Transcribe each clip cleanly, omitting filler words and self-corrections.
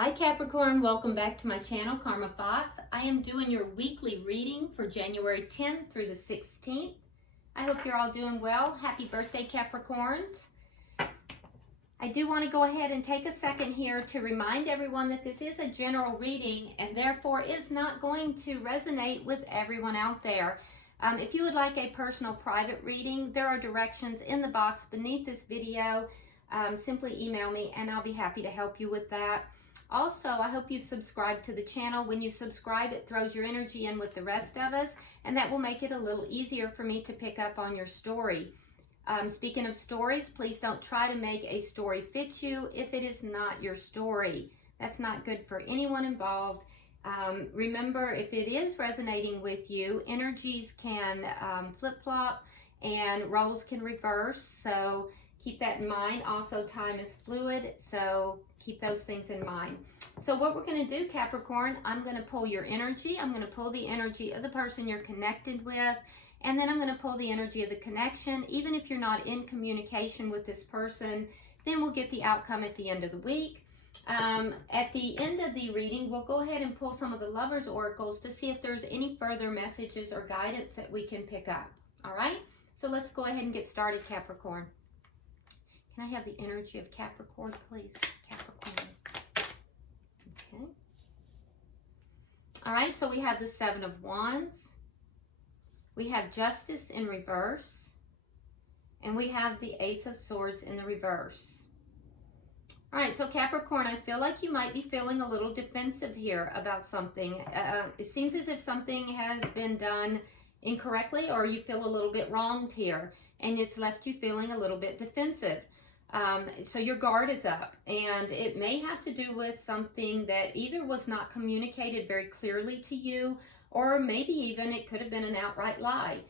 Hi Capricorn, welcome back to my channel, Karma Fox. I am doing your weekly reading for January 10th through the 16th. I hope you're all doing well. Happy birthday, Capricorns. I do want to go ahead and take a second here to remind everyone that this is a general reading and therefore is not going to resonate with everyone out there. If you would like a personal private reading, there are directions in the box beneath this video. Simply email me and I'll be happy to help you with that. Also, I hope you've subscribed to the channel. When you subscribe, it throws your energy in with the rest of us, and that will make it a little easier for me to pick up on your story. Speaking of stories, please don't try to make a story fit you if it is not your story. That's not good for anyone involved. Remember, if it is resonating with you, energies can flip-flop and roles can reverse, so keep that in mind. Also, time is fluid, so keep those things in mind. So what we're going to do, Capricorn, I'm going to pull your energy. I'm going to pull the energy of the person you're connected with, and then I'm going to pull the energy of the connection. Even if you're not in communication with this person, then we'll get the outcome at the end of the week. At the end of the reading, we'll go ahead and pull some of the Lovers Oracles to see if there's any further messages or guidance that we can pick up. All right? So let's go ahead and get started, Capricorn. Can I have the energy of Capricorn, please? Capricorn. Okay. All right, so we have the Seven of Wands. We have Justice in reverse. And we have the Ace of Swords in the reverse. All right, so Capricorn, I feel like you might be feeling a little defensive here about something. It seems as if something has been done incorrectly, or you feel a little bit wronged here, and it's left you feeling a little bit defensive. So your guard is up, and it may have to do with something that either was not communicated very clearly to you, or maybe even it could have been an outright lie.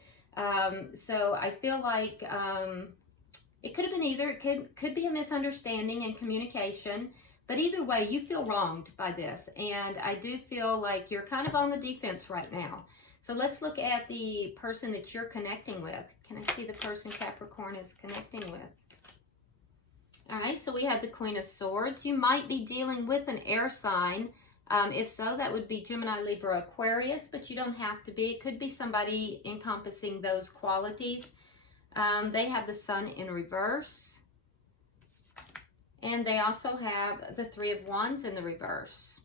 So I feel like it could have been either. It could be a misunderstanding in communication, but either way, you feel wronged by this, and I do feel like you're kind of on the defense right now. So let's look at the person that you're connecting with. Can I see the person Capricorn is connecting with? All right, so we have the Queen of Swords. You might be dealing with an air sign. If so, that would be Gemini, Libra, Aquarius, but you don't have to be. It could be somebody encompassing those qualities. They have the Sun in reverse. And they also have the Three of Wands in the reverse.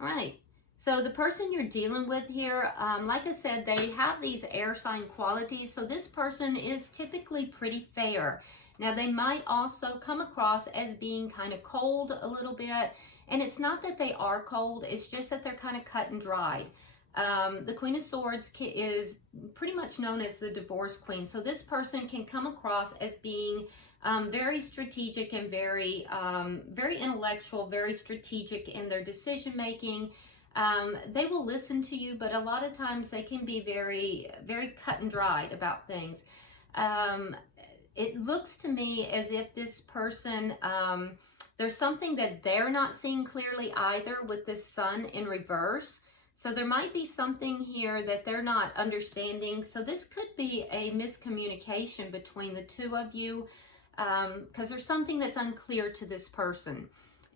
All right, so the person you're dealing with here, like I said, they have these air sign qualities. So this person is typically pretty fair. Now, they might also come across as being kind of cold a little bit, and it's not that they are cold, it's just that they're kind of cut and dried. The Queen of Swords is pretty much known as the divorce queen, so this person can come across as being very strategic and very intellectual, very strategic in their decision making. They will listen to you, but a lot of times they can be very, very cut and dried about things. It looks to me as if this person, there's something that they're not seeing clearly either with this Sun in reverse. So there might be something here that they're not understanding. So this could be a miscommunication between the two of you, because there's something that's unclear to this person.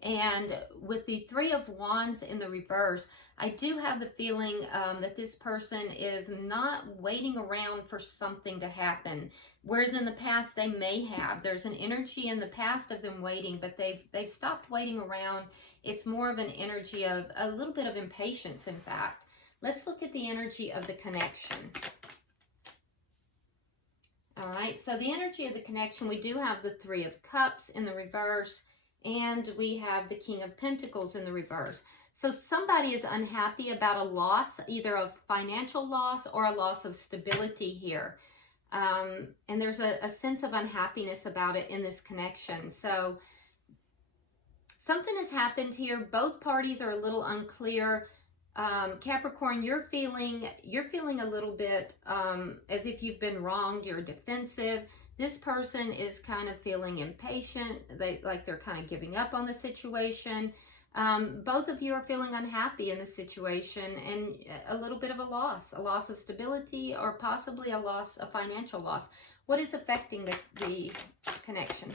And with the Three of Wands in the reverse, I do have the feeling that this person is not waiting around for something to happen. Whereas in the past they may have. There's an energy in the past of them waiting, but they've stopped waiting around. It's more of an energy of a little bit of impatience, in fact. Let's look at the energy of the connection. All right, so the energy of the connection, we do have the Three of Cups in the reverse, and we have the King of Pentacles in the reverse. So somebody is unhappy about a loss, either a financial loss or a loss of stability here. And there's a sense of unhappiness about it in this connection. So something has happened here. Both parties are a little unclear. Capricorn, you're feeling a little bit as if you've been wronged. You're defensive. This person is kind of feeling impatient. They're kind of giving up on the situation. Both of you are feeling unhappy in the situation, and a little bit of a loss of stability, or possibly a financial loss. What is affecting the connection?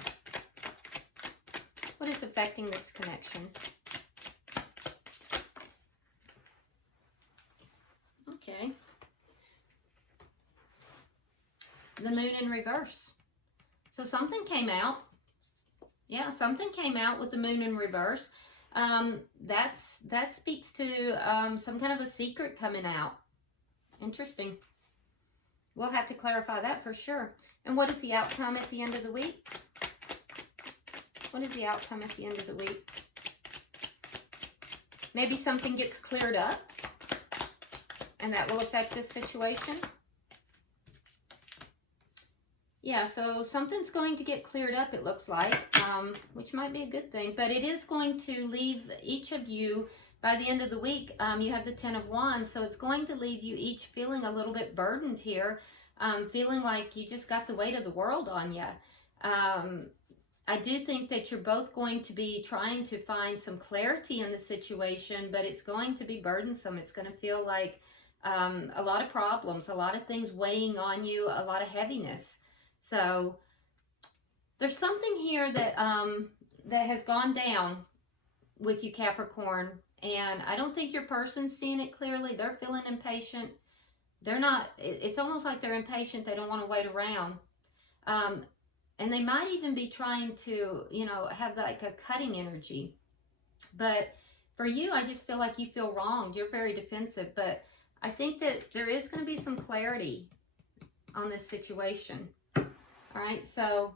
What is affecting this connection? the moon in reverse. So something came out. Yeah, something came out with the moon in reverse. That speaks to some kind of a secret coming out. Interesting. We'll have to clarify that for sure. And what is the outcome at the end of the week? What is the outcome at the end of the week? Maybe something gets cleared up, and that will affect this situation. Yeah, so something's going to get cleared up, it looks like, which might be a good thing. But it is going to leave each of you, by the end of the week, you have the Ten of Wands, so it's going to leave you each feeling a little bit burdened here, feeling like you just got the weight of the world on you. I do think that you're both going to be trying to find some clarity in the situation, but it's going to be burdensome. It's going to feel like a lot of problems, a lot of things weighing on you, a lot of heaviness. So there's something here that that has gone down with you, Capricorn, and I don't think your person's seeing it clearly. They're feeling impatient. They're not, it's almost like they're impatient. They don't want to wait around. And they might even be trying to, you know, have like a cutting energy. But for you, I just feel like you feel wronged. You're very defensive. But I think that there is going to be some clarity on this situation. All right, so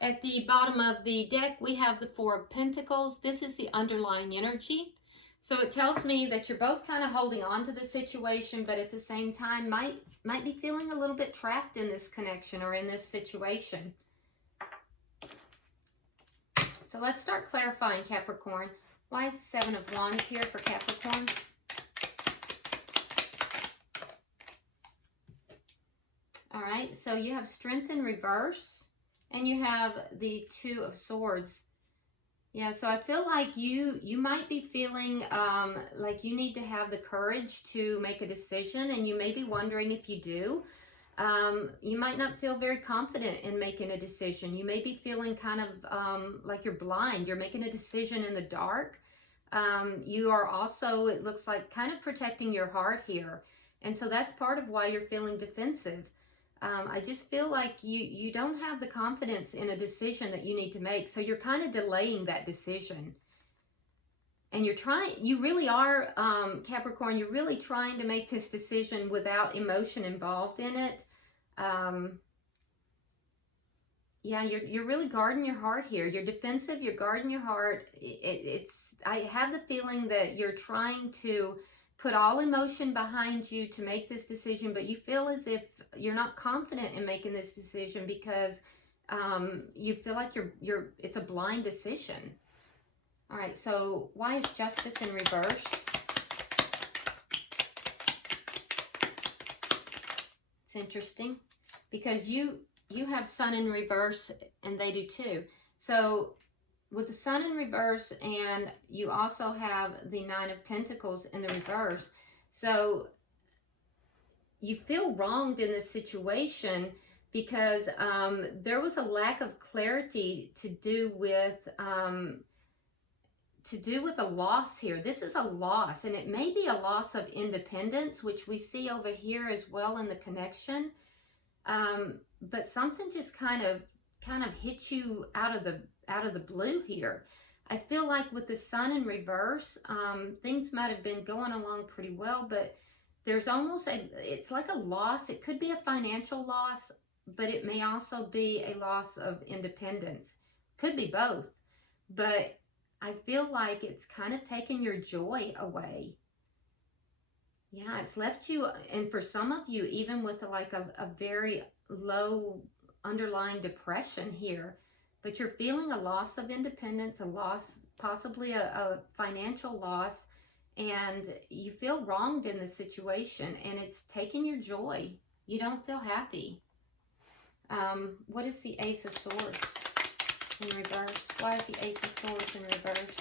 at the bottom of the deck, we have the Four of Pentacles. This is the underlying energy. So it tells me that you're both kind of holding on to the situation, but at the same time might be feeling a little bit trapped in this connection or in this situation. So let's start clarifying, Capricorn. Why is the Seven of Wands here for Capricorn? All right, so you have Strength in reverse, and you have the Two of Swords. Yeah, so I feel like you might be feeling like you need to have the courage to make a decision, and you may be wondering if you do. You might not feel very confident in making a decision. You may be feeling kind of like you're blind. You're making a decision in the dark. You are also, it looks like, kind of protecting your heart here. And so that's part of why you're feeling defensive. I just feel like you don't have the confidence in a decision that you need to make. So you're kind of delaying that decision. And you really are, Capricorn, you're really trying to make this decision without emotion involved in it. Yeah, you're really guarding your heart here. You're defensive, you're guarding your heart. I have the feeling that you're trying to put all emotion behind you to make this decision, but you feel as if you're not confident in making this decision because you feel like it's a blind decision. All right, so why is Justice in reverse? It's interesting because you have Sun in reverse and they do too. So with the Sun in reverse, and you also have the Nine of Pentacles in the reverse. So you feel wronged in this situation because there was a lack of clarity to do with a loss here. This is a loss, and it may be a loss of independence, which we see over here as well in the connection. But something just kind of hit you out of the blue here. I feel like with the Sun in reverse, things might have been going along pretty well, but there's almost it's like a loss. It could be a financial loss, but it may also be a loss of independence. Could be both, but I feel like it's kind of taken your joy away. Yeah, it's left you, and for some of you, even with like a very low underlying depression here, but you're feeling a loss of independence, a loss, possibly a financial loss, and you feel wronged in the situation, and it's taking your joy. You don't feel happy. What is the Ace of Swords in reverse? Why is the Ace of Swords in reverse?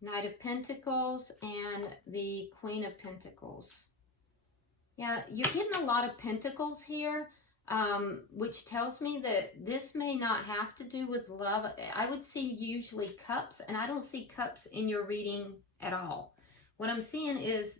Knight of Pentacles and the Queen of Pentacles. Yeah, you're getting a lot of pentacles here, which tells me that this may not have to do with love. I would see usually cups, and I don't see cups in your reading at all. What I'm seeing is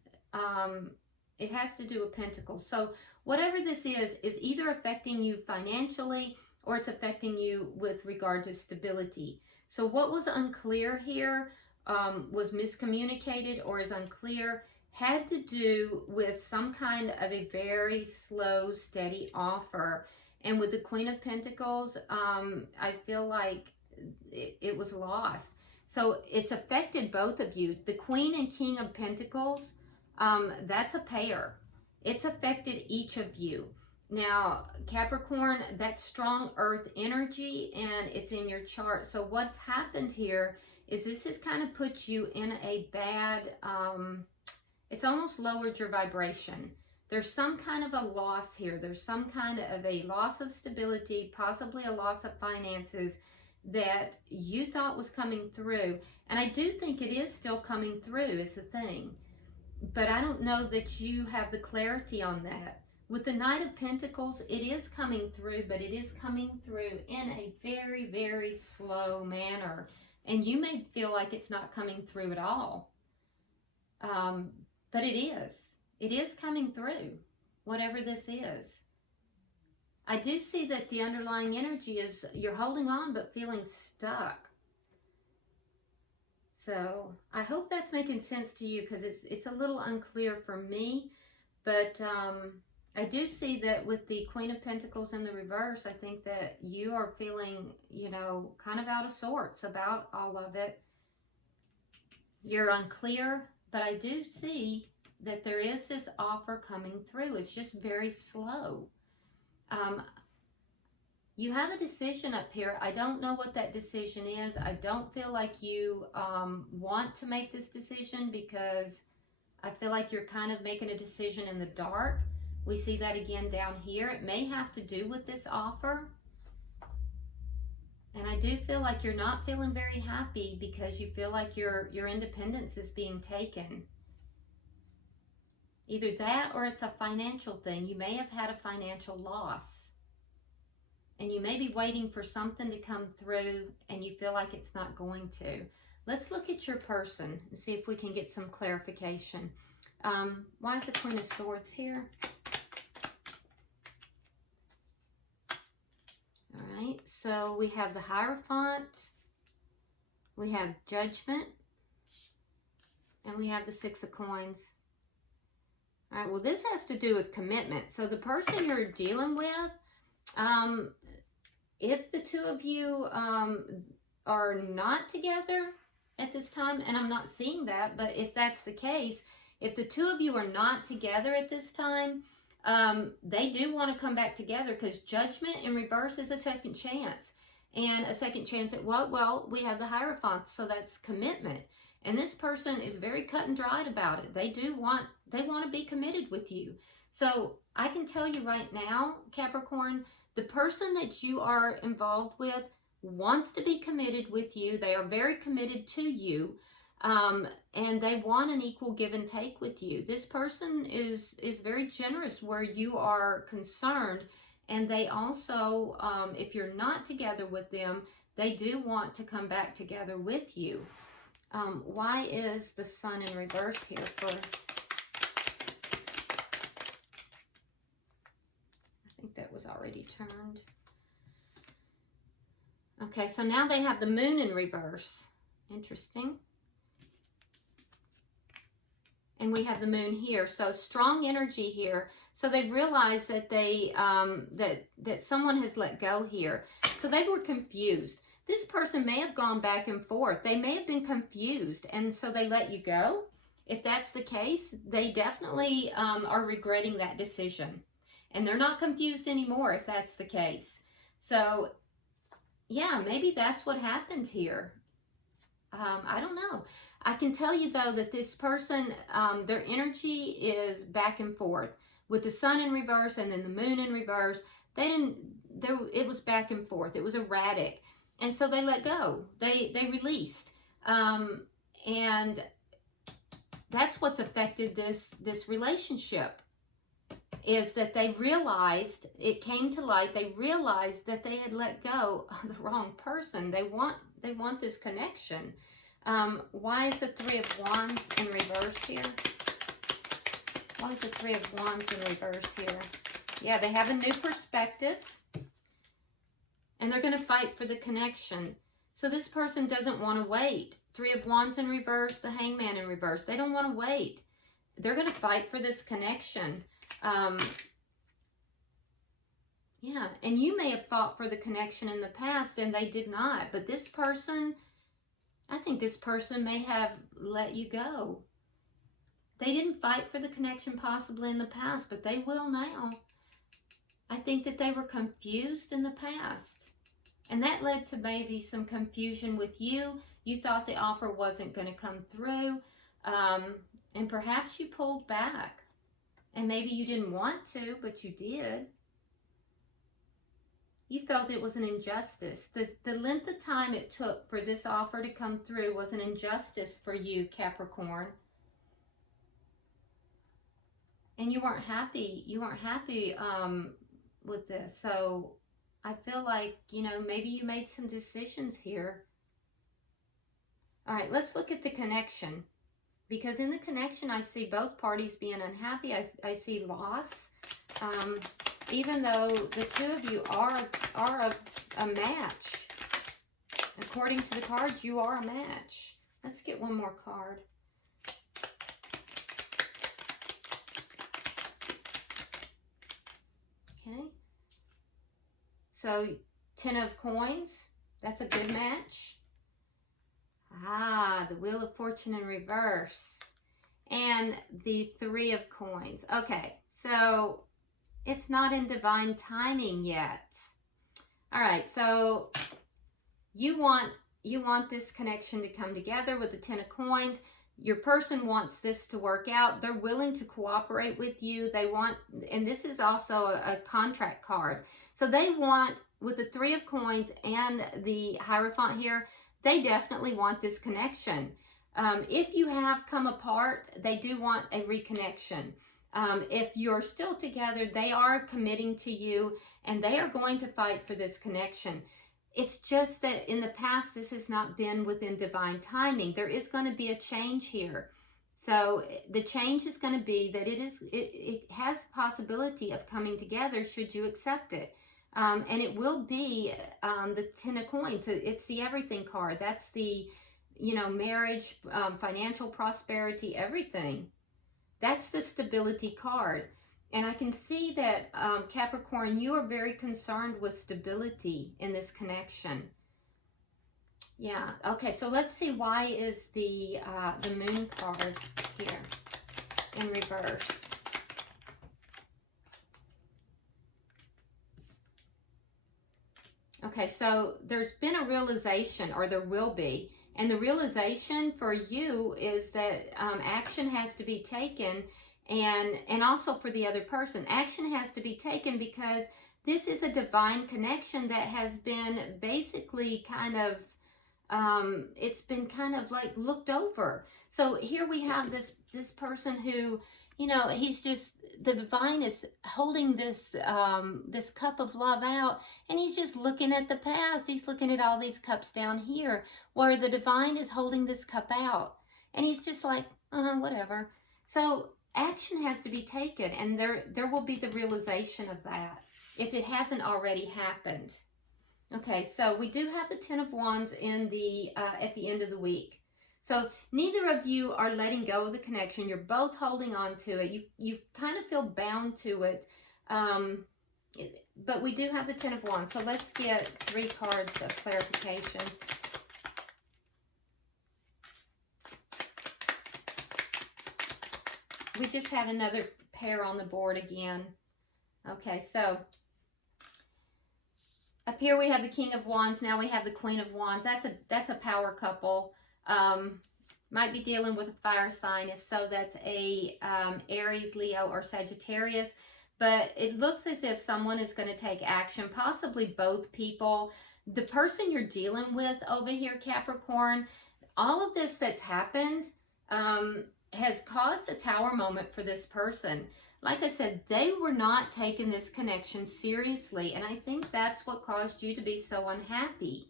It has to do with Pentacles. So whatever this is either affecting you financially or it's affecting you with regard to stability. So what was unclear here, was miscommunicated or is unclear, had to do with some kind of a very slow, steady offer. And with the Queen of Pentacles, I feel like it was lost. So it's affected both of you. The Queen and King of Pentacles, that's a pair. It's affected each of you. Now, Capricorn, that's strong earth energy and it's in your chart. So what's happened here is this has kind of put you in a bad, it's almost lowered your vibration. There's some kind of a loss here. There's some kind of a loss of stability, possibly a loss of finances that you thought was coming through. And I do think it is still coming through is the thing. But I don't know that you have the clarity on that. With the Knight of Pentacles, it is coming through, but it is coming through in a very, very slow manner. And you may feel like it's not coming through at all. But it is. It is coming through, whatever this is. I do see that the underlying energy is you're holding on but feeling stuck. So I hope that's making sense to you because it's a little unclear for me. But I do see that with the Queen of Pentacles in the reverse, I think that you are feeling, you know, kind of out of sorts about all of it. You're unclear, but I do see that there is this offer coming through. It's just very slow. You have a decision up here. I don't know what that decision is. I don't feel like you want to make this decision because I feel like you're kind of making a decision in the dark. We see that again down here. It may have to do with this offer. And I do feel like you're not feeling very happy because you feel like your independence is being taken. Either that or it's a financial thing. You may have had a financial loss. And you may be waiting for something to come through and you feel like it's not going to. Let's look at your person and see if we can get some clarification. Why is the Queen of Swords here? All right, so we have the Hierophant, we have Judgment, and we have the Six of Coins. All right, well, this has to do with commitment. So the person you're dealing with, if the two of you are not together at this time, and I'm not seeing that, but if that's the case, if the two of you are not together at this time, they do want to come back together because Judgment in reverse is a second chance. And a second chance at what? Well, we have the Hierophant, so that's commitment. And this person is very cut and dried about it. They want to be committed with you. So I can tell you right now, Capricorn, the person that you are involved with wants to be committed with you. They are very committed to you. And they want an equal give and take with you. This person is very generous where you are concerned. And they also, if you're not together with them, they do want to come back together with you. Why is the Sun in reverse here for... I think that was already turned. Okay, so now they have the Moon in reverse. Interesting. And we have the Moon here. So strong energy here. So they've realized that they that someone has let go here. So they were confused. This person may have gone back and forth. They may have been confused, and so they let you go. If that's the case, they definitely are regretting that decision. And they're not confused anymore if that's the case. So, yeah, maybe that's what happened here. I don't know. I can tell you, though, that this person, their energy is back and forth. With the Sun in reverse and then the Moon in reverse, it was back and forth. It was erratic. And so they let go. They released. And that's what's affected this relationship, is that they realized, it came to light, they realized that they had let go of the wrong person. They want this connection. Why is the Three of Wands in reverse here? Why is the Three of Wands in reverse here? Yeah, they have a new perspective. And they're going to fight for the connection. So this person doesn't want to wait. Three of Wands in reverse, the Hangman in reverse. They don't want to wait. They're going to fight for this connection. Yeah, and you may have fought for the connection in the past and they did not. But this person, I think this person may have let you go. They didn't fight for the connection possibly in the past, but they will now. I think that they were confused in the past. And that led to maybe some confusion with you. You thought the offer wasn't going to come through. And perhaps you pulled back. And maybe you didn't want to, but you did. You felt it was an injustice. The length of time it took for this offer to come through was an injustice for you, Capricorn. And you weren't happy. You weren't happy with this. So I feel like, you know, maybe you made some decisions here. All right, let's look at the connection. Because in the connection, I see both parties being unhappy. I see loss. Even though the two of you are a match. According to the cards, you are a match. Let's get one more card. Okay. So, 10 of coins. That's a good match. Ah, the Wheel of Fortune in reverse. And the 3 of coins. Okay, so it's not in divine timing yet. All right, so you want this connection to come together with the 10 of coins. Your person wants this to work out. They're willing to cooperate with you. They want, and this is also a contract card. So they want, with the 3 of coins and the Hierophant here, they definitely want this connection. If you have come apart, they do want a reconnection. If you're still together, they are committing to you and they are going to fight for this connection. It's just that in the past, this has not been within divine timing. There is going to be a change here. So the change is going to be that it has a possibility of coming together should you accept it. And it will be the 10 of coins. It's the everything card. That's the, you know, marriage, financial prosperity, everything. That's the stability card. And I can see that, Capricorn, you are very concerned with stability in this connection. Yeah. Okay, so let's see, why is the Moon card here in reverse? Okay, so there's been a realization, or there will be, and the realization for you is that action has to be taken, and also for the other person. Action has to be taken because this is a divine connection that has been basically kind of, it's been kind of like looked over. So here we have this person who, you know, he's just, the divine is holding this this cup of love out, and he's just looking at the past. He's looking at all these cups down here where the divine is holding this cup out, and he's just like, whatever. So action has to be taken, and there will be the realization of that if it hasn't already happened. Okay, so we do have the 10 of Wands in the at the end of the week. So neither of you are letting go of the connection. You're both holding on to it. You kind of feel bound to it. But we do have the 10 of Wands. So let's get 3 cards of clarification. We just had another pair on the board again. Okay, so up here we have the King of Wands. Now we have the Queen of Wands. That's a power couple. Might be dealing with a fire sign. If so, that's a Aries, Leo, or Sagittarius. But it looks as if someone is going to take action, possibly both people. The person you're dealing with over here, Capricorn, all of this that's happened has caused a tower moment for this person. Like I said, they were not taking this connection seriously, and I think that's what caused you to be so unhappy.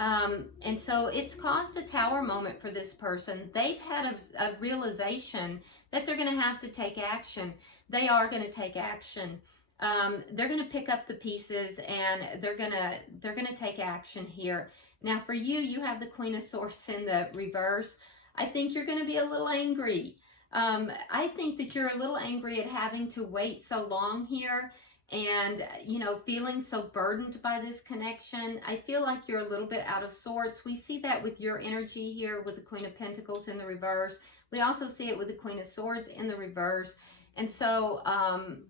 And so it's caused a tower moment for this person. They've had a realization that they're going to have to take action. They are going to take action. They're going to pick up the pieces, and they're going to take action here. Now for you, you have the Queen of Swords in the reverse. I think you're going to be a little angry. I think that you're a little angry at having to wait so long here, and feeling so burdened by this connection. I feel like you're a little bit out of sorts. We see that with your energy here with the Queen of Pentacles in the reverse. We also see it with the Queen of Swords in the reverse. And so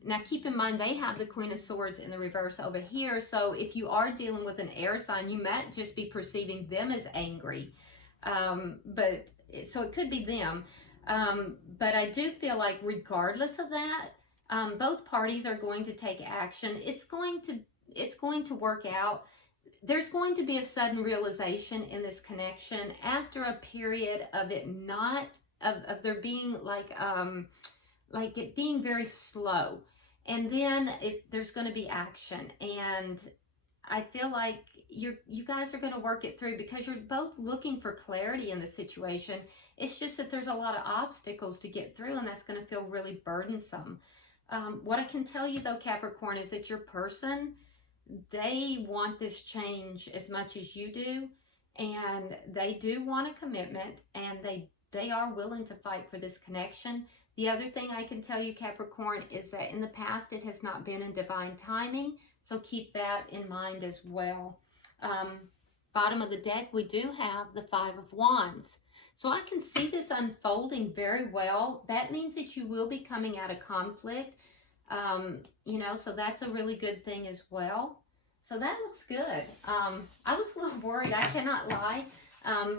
now keep in mind, they have the Queen of Swords in the reverse over here. So if you are dealing with an air sign, you might just be perceiving them as angry. So it could be them. But I do feel like regardless of that, both parties are going to take action. It's going to work out. There's going to be a sudden realization in this connection after a period of it of there being like it being very slow, and then there's going to be action. And I feel like you guys are going to work it through because you're both looking for clarity in the situation. It's just that there's a lot of obstacles to get through, and that's going to feel really burdensome. What I can tell you though, Capricorn, is that your person, they want this change as much as you do, and they do want a commitment, and they are willing to fight for this connection. The other thing I can tell you, Capricorn, is that in the past it has not been in divine timing, so keep that in mind as well. Bottom of the deck, we do have the Five of Wands. So I can see this unfolding very well. That means that you will be coming out of conflict, so that's a really good thing as well. So that looks good. I was a little worried, I cannot lie.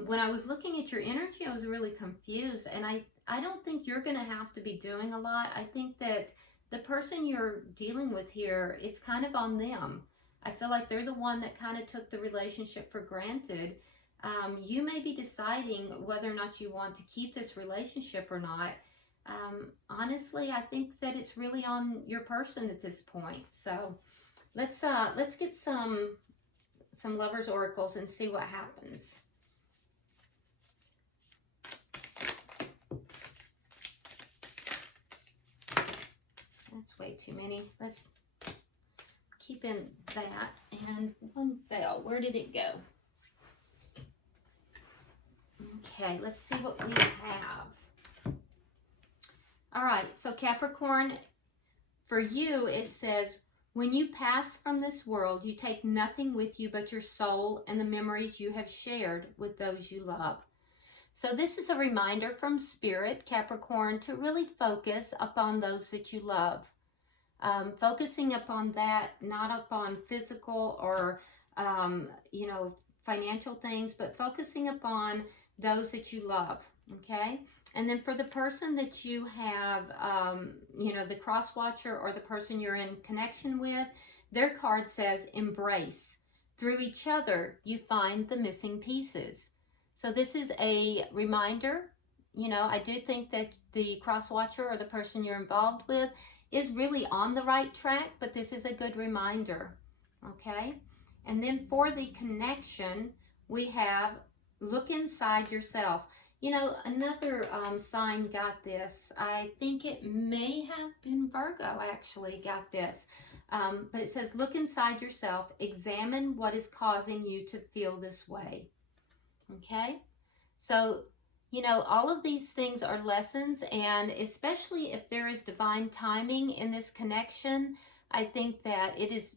When I was looking at your energy, I was really confused, and I don't think you're going to have to be doing a lot. I think that the person you're dealing with here, it's kind of on them. I feel like they're the one that kind of took the relationship for granted. You may be deciding whether or not you want to keep this relationship or not. Honestly, I think that it's really on your person at this point. So let's get some Lovers Oracles and see what happens. That's way too many. Let's keep in that. And one fell. Where did it go? Okay, let's see what we have. All right, so Capricorn, for you, it says, when you pass from this world, you take nothing with you but your soul and the memories you have shared with those you love. So this is a reminder from Spirit, Capricorn, to really focus upon those that you love. Focusing upon that, not upon physical or, financial things, but focusing upon those that you love, okay? And then for the person that you have, the cross watcher or the person you're in connection with, their card says, embrace. Through each other, you find the missing pieces. So this is a reminder. I do think that the cross watcher or the person you're involved with is really on the right track, but this is a good reminder, okay? And then for the connection, we have look inside yourself. Another sign got this. I think it may have been Virgo actually got this. But it says, look inside yourself, examine what is causing you to feel this way. Okay? So, all of these things are lessons, and especially if there is divine timing in this connection, I think that it is,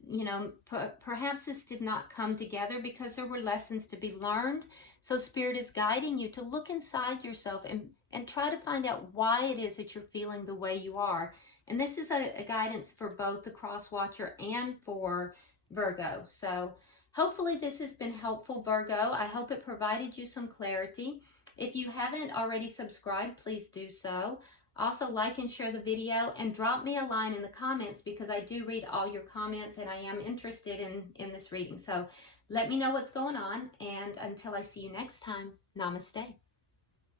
perhaps this did not come together because there were lessons to be learned. So Spirit is guiding you to look inside yourself and try to find out why it is that you're feeling the way you are. And this is a guidance for both the cross watcher and for Virgo. So hopefully this has been helpful, Virgo. I hope it provided you some clarity. If you haven't already subscribed, please do so. Also, like and share the video, and drop me a line in the comments because I do read all your comments and I am interested in this reading. So let me know what's going on, and until I see you next time, namaste.